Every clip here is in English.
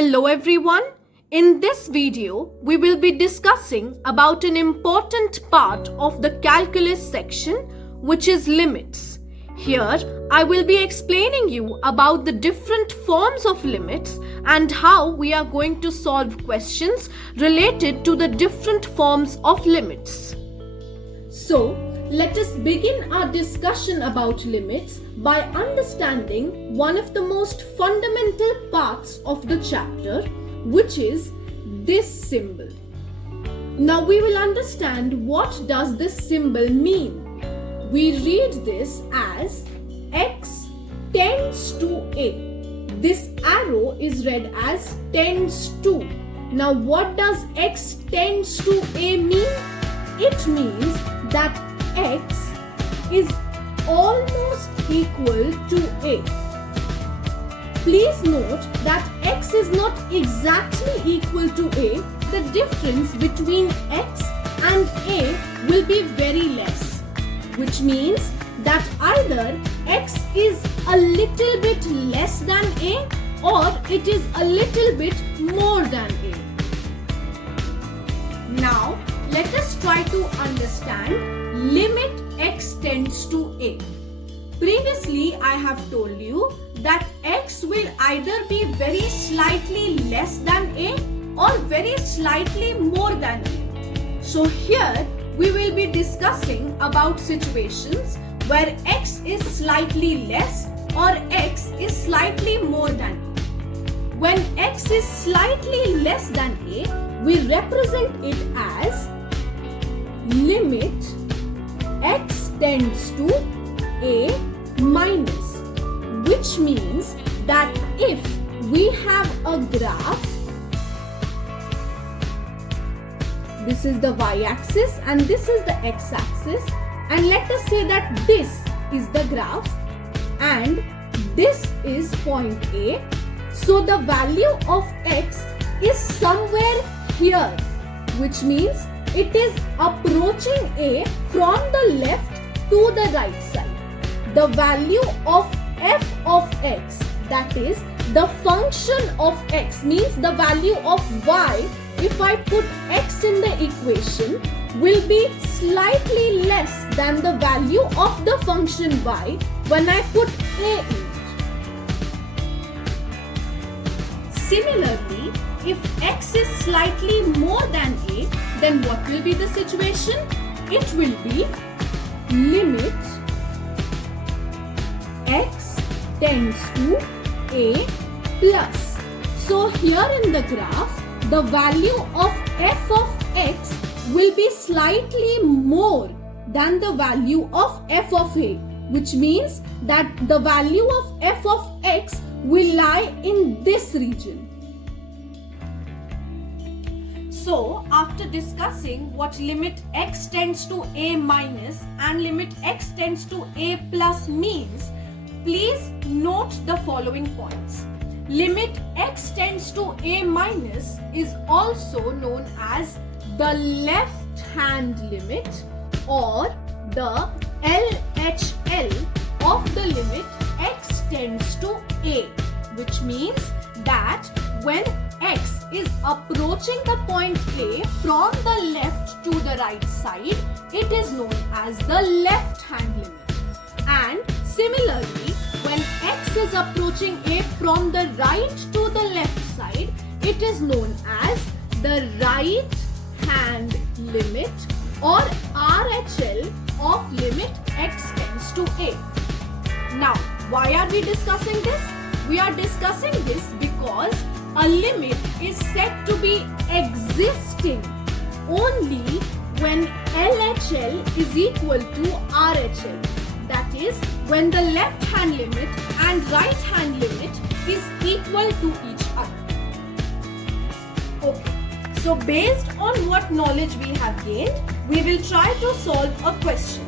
Hello everyone. In this video, we will be discussing about an important part of the calculus section, which is limits. Here, I will be explaining you about the different forms of limits and how we are going to solve questions related to the different forms of limits. So, let us begin our discussion about limits by understanding one of the most fundamental parts of the chapter, which is this symbol. Now we will understand what does this symbol mean. We read this as x tends to a. This arrow is read as tends to. Now what does x tends to a mean? It means that x is almost equal to a. Please note that x is not exactly equal to a. The difference between x and a will be very less, which means that either x is a little bit less than a or it is a little bit more than a. Now, let us try to understand limit x tends to a. Previously, I have told you that x will either be very slightly less than a or very slightly more than a. So here, we will be discussing about situations where x is slightly less or x is slightly more than a. When x is slightly less than a, we represent it as limit x tends to a minus, which means that if we have a graph, this is the y-axis and this is the x-axis, and let us say that this is the graph and this is point A. So the value of x is somewhere here, which means it is approaching A from the left to the right side. The value of f of x, that is the function of x, means the value of y, if I put x in the equation, will be slightly less than the value of the function y when I put a in it. Similarly, if x is slightly more than a, then what will be the situation? It will be limit x tends to a plus. So here in the graph, the value of f of x will be slightly more than the value of f of a, which means that the value of f of x will lie in this region. So, after discussing what limit x tends to a minus and limit x tends to a plus means, please note the following points. Limit x tends to a minus is also known as the left hand limit or the LHL of the limit x tends to a, which means that when x is approaching the point A from the left to the right side, it is known as the left hand limit. And similarly, when x is approaching A from the right to the left side, it is known as the right hand limit or RHL of limit x tends to A. Now, why are we discussing this? We are discussing this because a limit is said to be existing only when LHL is equal to RHL. That is, when the left hand limit and right hand limit is equal to each other. Okay, so based on what knowledge we have gained, we will try to solve a question.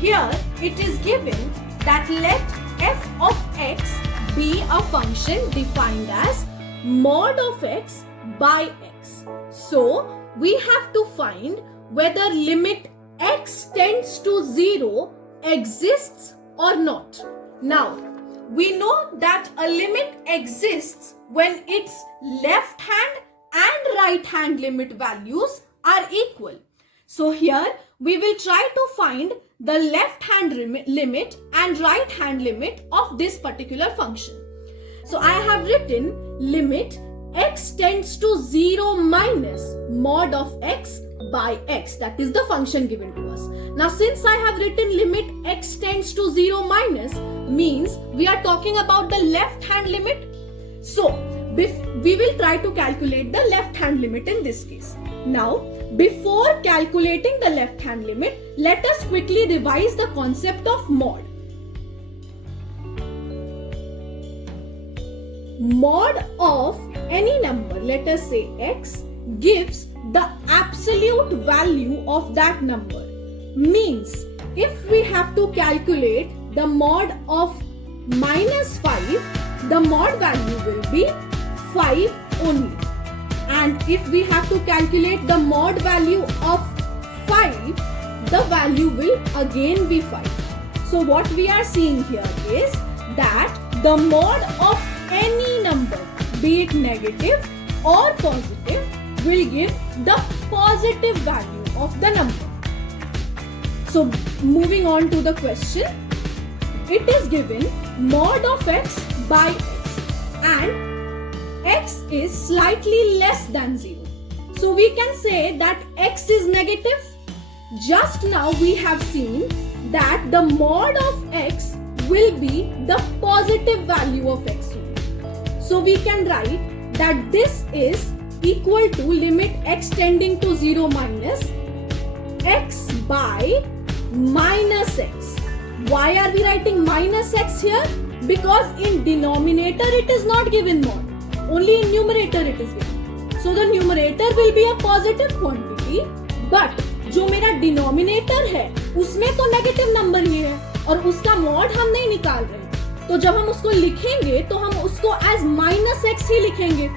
Here it is given that let f of x be a function defined as mod of x by x. So we have to find whether limit x tends to 0 exists or not. Now, we know that a limit exists when its left hand and right hand limit values are equal. So here we will try to find the left hand limit and right hand limit of this particular function. So I have written limit x tends to 0 minus mod of x by x. That is the function given to us. Now since I have written limit x tends to 0 minus, means we are talking about the left hand limit. So we will try to calculate the left hand limit in this case. Now before calculating the left hand limit, let us quickly revise the concept of mod. Mod of any number, let us say x, gives the absolute value of that number. Means if we have to calculate the mod of minus 5, the mod value will be 5 only. And if we have to calculate the mod value of 5, the value will again be 5. So what we are seeing here is that the mod of any number, be it negative or positive, will give the positive value of the number. So moving on to the question, it is given mod of x by x and x is slightly less than 0. So we can say that x is negative. Just now we have seen that the mod of x will be the positive value of x. So we can write that this is equal to limit x tending to 0 minus x by minus x. Why are we writing minus x here? Because in denominator it is not given mod. Only in numerator it is given. So the numerator will be a positive quantity, but जो मेरा denominator है उसमें तो negative number ही है और उसका mod हम नहीं निकाल रहे. तो जब हम उसको लिखेंगे तो हम उसको एज माइनस एक्स ही लिखेंगे.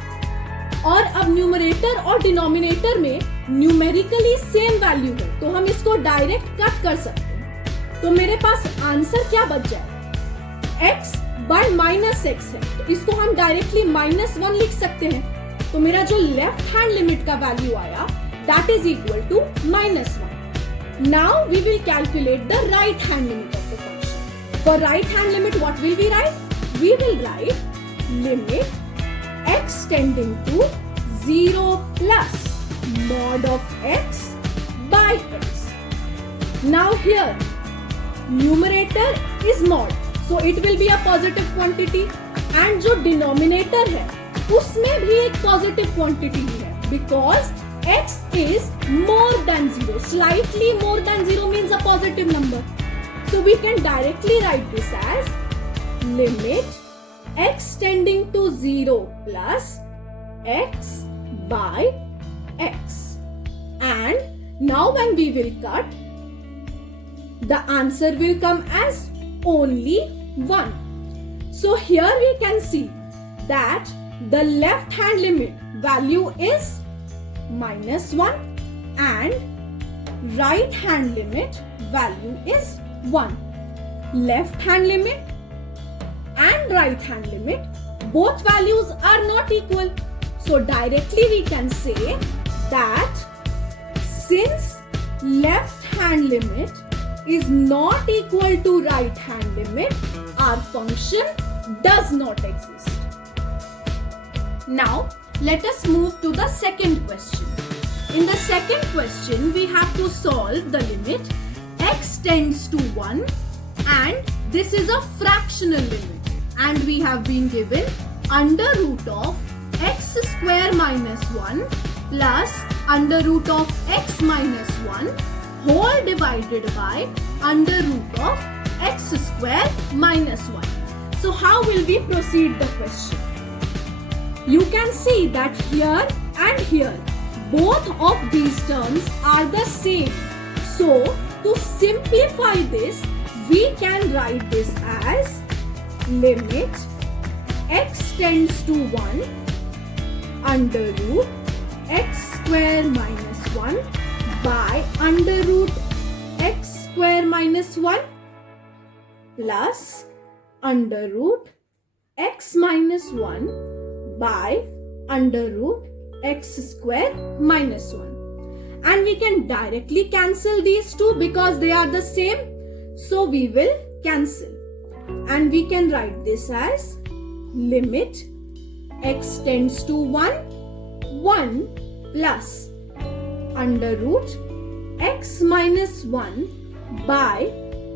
और अब न्यूमरेटर और डिनोमिनेटर में न्यूमेरिकली सेम वैल्यू है तो हम इसको डायरेक्ट कट कर सकते हैं. तो मेरे पास आंसर क्या बच जाए? x बाय माइनस एक्स है तो इसको हम डायरेक्टली -1 लिख सकते हैं. तो मेरा जो लेफ्ट हैंड लिमिट का वैल्यू आया that is equal to -1. Now we will calculate the right hand limit of the function. For right hand limit, what will we write? We will write limit x tending to 0 plus mod of x by x. Now here, numerator is mod, so it will be a positive quantity. And जो denominator है, उसमें भी एक positive quantity ही है, because x is more than 0. Slightly more than 0 means a positive number. So we can directly write this as limit x tending to 0 plus x by x. And now when we will cut, the answer will come as only 1. So here we can see that the left hand limit value is -1 and right hand limit value is 1. Left hand limit and right hand limit, both values are not equal. So directly we can say that since left hand limit is not equal to right hand limit, our function does not exist. Now let us move to the second question. In the second question we have to solve the limit x tends to 1 and this is a fractional limit and we have been given under root of x square minus 1 plus under root of x minus 1 whole divided by under root of x square minus 1. So how will we proceed the question? You can see that here and here both of these terms are the same. So to simplify this, we can write this as limit x tends to 1 under root x square minus 1 by under root x square minus 1 plus under root x minus 1 by under root x square minus 1. And we can directly cancel these two because they are the same. So we will cancel. And we can write this as limit x tends to 1 plus under root x minus 1 by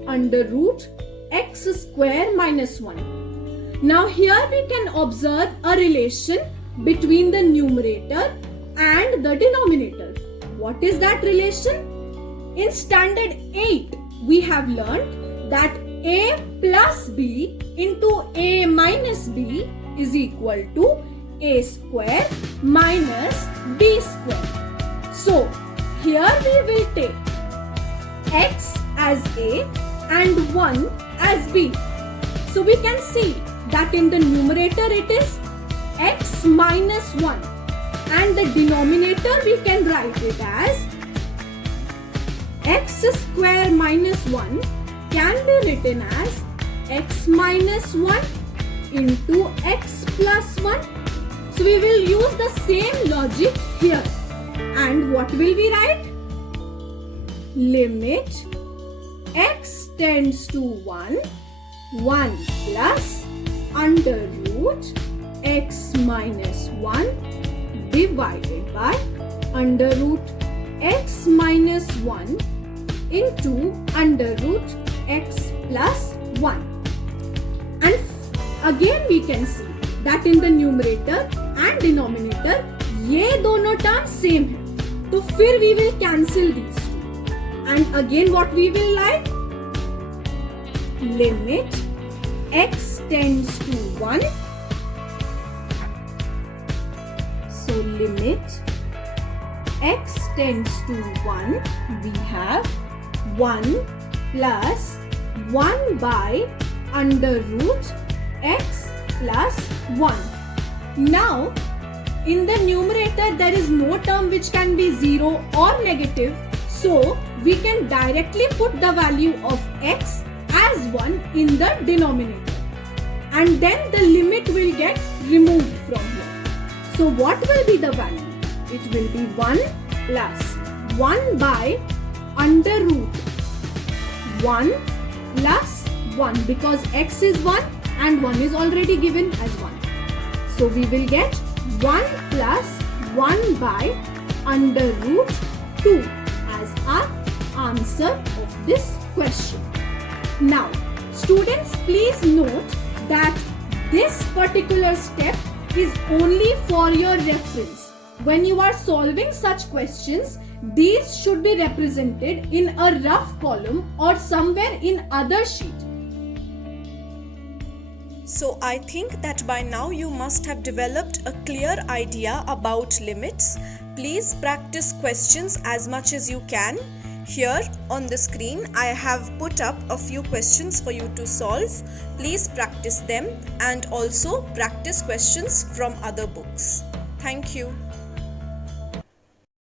under root x square minus 1. Now here we can observe a relation between the numerator and the denominator. What is that relation? In standard 8, we have learned that a plus b into a minus b is equal to a square minus b square. So, here we will take x as a and 1 as b. So, we can see that in the numerator it is x minus 1 and the denominator we can write it as x square minus 1 can be written as x minus 1 into x plus 1. So we will use the same logic here. And what will we write? Limit x tends to 1 plus under root x minus 1 divided by under root x minus 1 into under root x plus 1. And again we can see that in the numerator and denominator ये दोनों terms same है, तो फिर we will cancel these two. And again what we will write? Limit x tends to 1. So limit x tends to 1, we have 1 plus 1 by under root x plus 1. Now, in the numerator there is no term which can be 0 or negative. So, we can directly put the value of x as 1 in the denominator. And then the limit will get removed from here. So, what will be the value? It will be 1 plus 1 by under root 1 plus 1 because x is 1 and 1 is already given as 1. So we will get 1 plus 1 by under root 2 as our answer of this question. Now, students, please note that this particular step is only for your reference. When you are solving such questions, these should be represented in a rough column or somewhere in other sheet. So I think that by now you must have developed a clear idea about limits. Please practice questions as much as you can. Here on the screen I have put up a few questions for you to solve. Please practice them and also practice questions from other books. Thank you.